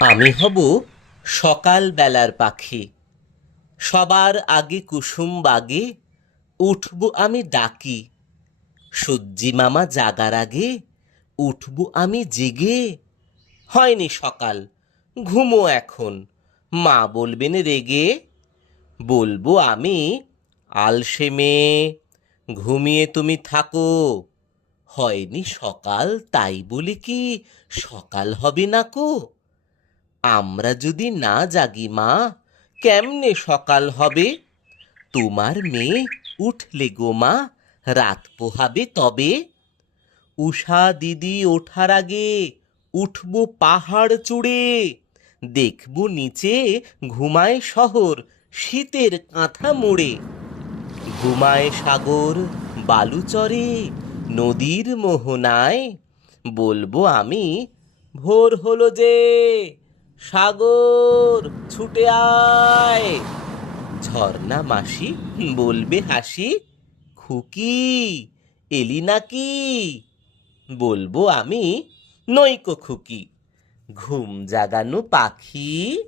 আমি হব সকাল বেলার পাখি, সবার আগে কুসুম বাগে উঠব আমি ডাকি। সূর্যি মামা জাগার আগে উঠব আমি জেগে। হয়নি সকাল, ঘুমো এখন, মা বলবেন রেগে। বলবো আমি, আলসে মেয়ে, ঘুমিয়ে তুমি থাকো। হয়নি সকাল তাই বলি কি সকাল হবে না কো? আমরা যদি না জাগি মা, কেমনে সকাল হবে? তোমার মেয়ে উঠলে গো মা, রাত পোহাবে তবে। উষা দিদি ওঠার আগে উঠবো পাহাড় চূড়ে। দেখবো নিচে ঘুমায় শহর শীতের কাঁথা মুড়ে। ঘুমায় সাগর বালুচরে নদীর মোহনায়। বলবো আমি, ভোর হলো যে, সাগর ছুটে আয়। ঝর্ণা মাসি বলবে হাসি, খুকি এলি নাকি? বলবো আমি, নইকো খুকি, ঘুম জাগানো পাখি।